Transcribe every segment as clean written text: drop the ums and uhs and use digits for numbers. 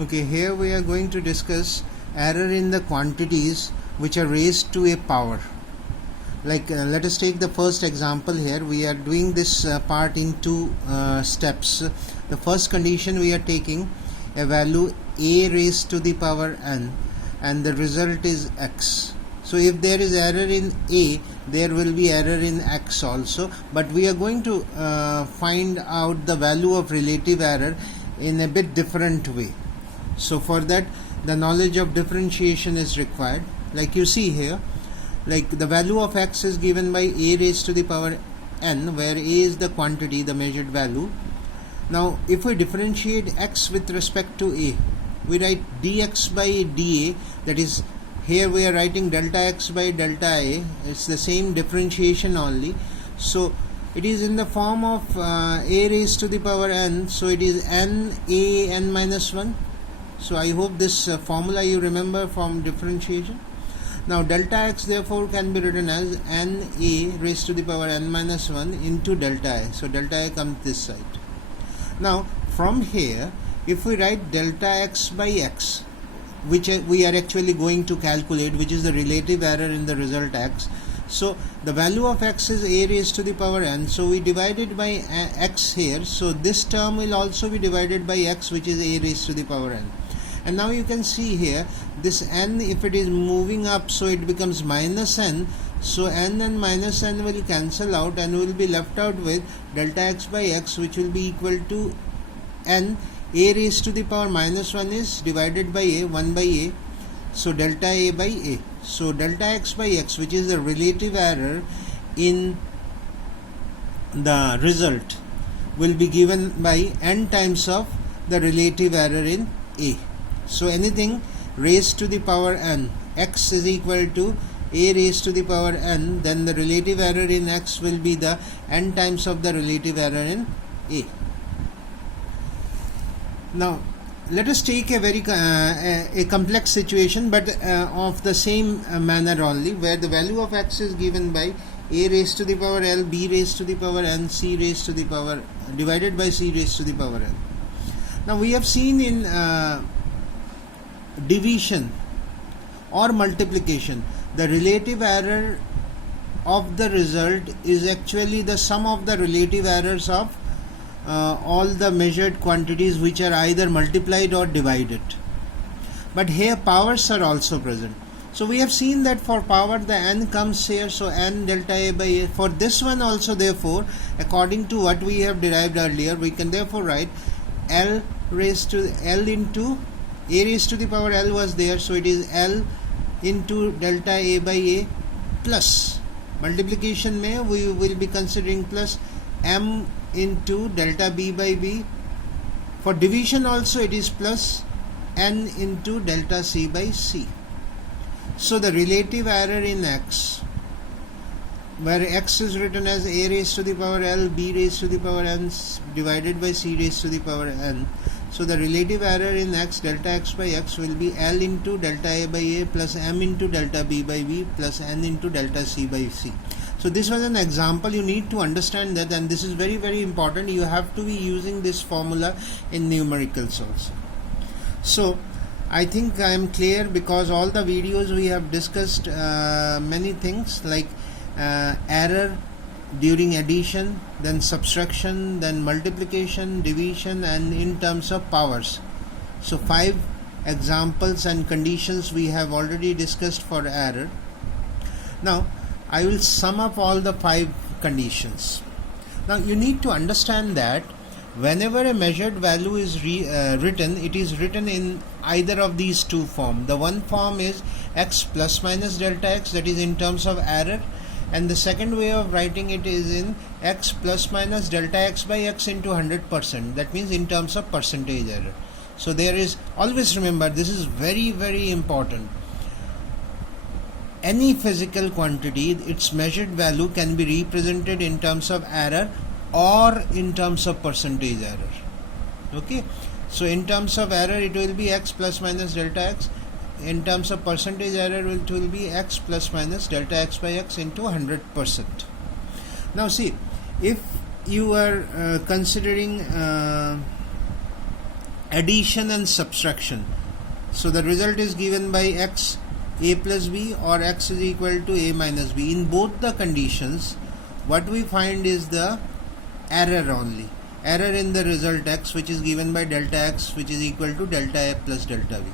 Okay, here we are going to discuss error in the quantities which are raised to a power. Let us take the first example here. We are doing this part in two steps. The first condition, we are taking a value a raised to the power n and the result is x. So if there is error in a, there will be error in x also, but we are going to find out the value of relative error in a bit different way. So for that, the knowledge of differentiation is required. Like you see here, like the value of x is given by a raised to the power n, where a is the quantity, the measured value. Now if we differentiate x with respect to a, we write dx by dA, that is, here we are writing delta x by delta a. It's the same differentiation only. So it is in the form of a raised to the power n, so it is n a n minus 1. So I hope this formula you remember from differentiation. Now delta x therefore can be written as n a raised to the power n minus 1 into delta a. So delta a comes this side. Now from here, if we write delta x by x, which we are actually going to calculate, which is the relative error in the result x. So the value of x is a raised to the power n, so we divide it by x here. So this term will also be divided by x, which is a raised to the power n. And now you can see here, this n, if it is moving up, so it becomes minus n. So n and minus n will cancel out and we will be left out with delta x by x, which will be equal to n a raised to the power minus 1 is divided by a, 1 by a. So delta a by a. So delta x by x, which is the relative error in the result, will be given by n times of the relative error in a. So anything raised to the power n, x is equal to a raised to the power n, then the relative error in x will be the n times of the relative error in a. Now let us take a very a complex situation, but of the same manner only, where the value of x is given by a raised to the power l, b raised to the power n, c raised to the power divided by c raised to the power n. Now we have seen in division or multiplication, the relative error of the result is actually the sum of the relative errors of all the measured quantities which are either multiplied or divided. But here powers are also present. So we have seen that for power the n comes here, so n delta a by a. For this one also, therefore, according to what we have derived earlier, we can therefore write l raised to l into a raised to the power l was there, so it is l into delta a by a plus multiplication may we will be considering plus m into delta b by b. For division also it is plus n into delta c by c. So the relative error in x, where x is written as a raised to the power l, b raised to the power n divided by c raised to the power n. So the relative error in x, delta x by x, will be l into delta a by a plus m into delta b by b plus n into delta c by c. So this was an example. You need to understand that, and this is very, very important. You have to be using this formula in numericals also. So I think I am clear, because all the videos we have discussed many things like error during addition, then subtraction, then multiplication, division, and in terms of powers. So 5 examples and conditions we have already discussed for error. Now I will sum up all the 5 conditions. Now you need to understand that whenever a measured value is written, it is written in either of these two forms. The one form is x plus minus delta x, that is in terms of error, and the second way of writing it is in x plus minus delta x by x into 100%, that means in terms of percentage error. So there is, always remember, this is very, very important. Any physical quantity, its measured value can be represented in terms of error or in terms of percentage error. Okay, so in terms of error it will be x plus minus delta x. In terms of percentage error, it will be x plus minus delta x by x into 100%. Now see, if you are considering addition and subtraction. So the result is given by x a plus b or x is equal to a minus b. In both the conditions, what we find is the error only. Error in the result x, which is given by delta x, which is equal to delta a plus delta b.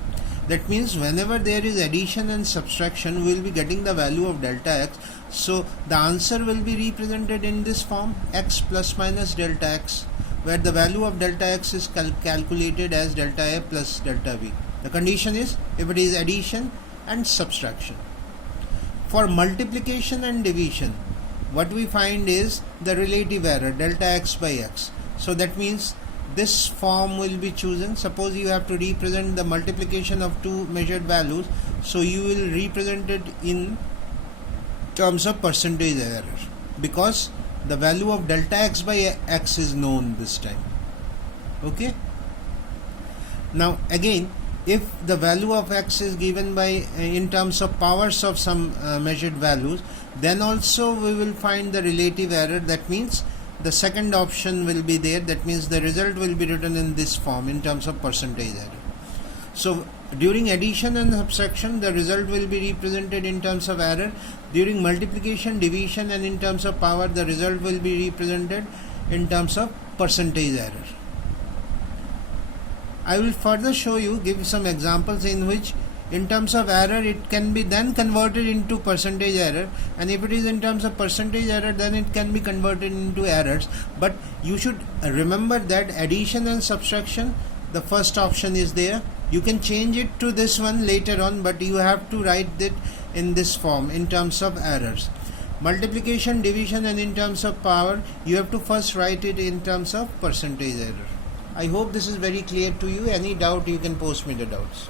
That means whenever there is addition and subtraction, we will be getting the value of delta x. So the answer will be represented in this form, x plus minus delta x, where the value of delta x is calculated as delta a plus delta b. The condition is if it is addition and subtraction. For multiplication and division, what we find is the relative error, delta x by x. So that means this form will be chosen. Suppose you have to represent the multiplication of two measured values, so you will represent it in terms of percentage error, because the value of delta x by x is known this time. Okay. Now again, if the value of x is given by in terms of powers of some measured values, then also we will find the relative error. That means the second option will be there. That means the result will be written in this form in terms of percentage error. So during addition and subtraction, the result will be represented in terms of error. During multiplication, division and in terms of power, the result will be represented in terms of percentage error. I will further show you, give some examples in which in terms of error it can be then converted into percentage error, and if it is in terms of percentage error, then it can be converted into errors. But you should remember that addition and subtraction, the first option is there. You can change it to this one later on, but you have to write it in this form in terms of errors. Multiplication, division and in terms of power, you have to first write it in terms of percentage error. I hope this is very clear to you. Any doubt, you can post me the doubts.